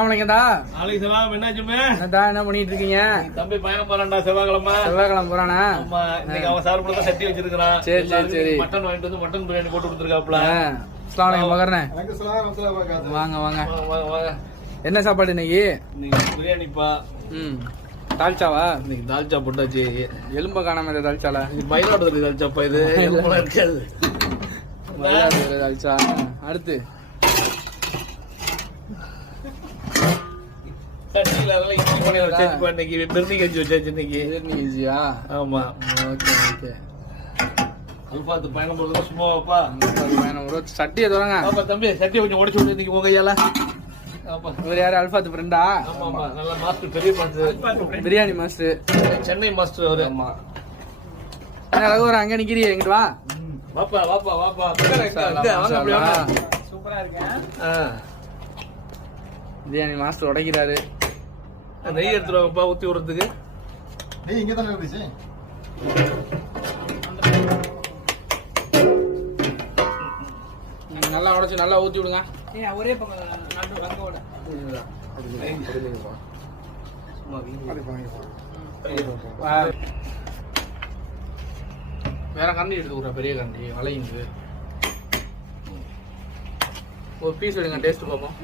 என்ன பண்ணிட்டு இருக்கீங்க? தம்பி பயணம் போறான்டா செவ்வாய்க்கிழமை போறானா? அவன் சார்பில் சட்டி வச்சிருக்கான். சரி சரி சரி. மட்டன் வாங்கிட்டு வந்து மட்டன் பிரியாணி போட்டு கொடுத்துருக்காப்ல. வாங்க வாங்க. என்ன சாப்பாடு இன்னைக்கு? பிரியாணிப்பா. தால்ச்சாவா? இன்னைக்கு தால்ச்சா போட்டாச்சு. எலும்ப காணாம தால்ச்சால மயிலாடுதுறை தால்ச்சாப்பா. இது எலும்பெல்லாம் இருக்காது. மயிலாடுதுறை தால்ச்சா. அடுத்து சட்டியில அதெல்லாம் இட்லி பண்ணி வச்சாச்சு. இன்னைக்கு பிரியாணி கஞ்சி வச்சாச்சு. இன்னைக்கு ஈஸியா? ஆமா. Okay okay. அல்பாத்து பயணம் போறதுல சும்மாவாப்பா. பயணம் சட்டியை தொடங்க. ஆமா தம்பி, சட்டியை கொஞ்சம் உடைச்சு விட்டு இன்னைக்கு உங்க கையால. இவர் யாரு? அல்பாத்து ஃப்ரெண்டா? ஆமா, நல்ல மாஸ்டர், பெரிய master, biryani master, Chennai master அவரு. ஆமா. ரகுவரன் அங்க நிக்கிறியே, எங்கிட்டு வா. வாப்பா வாப்பா வாப்பா. சூப்பரா இருக்கேன். பிரியாணி மாஸ்டர் உடைக்கிறாரு. நெய் எடுத்துருவாங்கப்பா ஊத்தி விடுறதுக்கு. நெய் இங்க தானே இருந்துச்சு. நல்லா உடைச்சு நல்லா ஊத்தி விடுங்க. ஒரே வேற கண்டி எடுத்து விடுற, பெரிய கண்டி வளையுது. ஒரு பீஸ் எடுங்க, டேஸ்ட் பார்ப்போம்.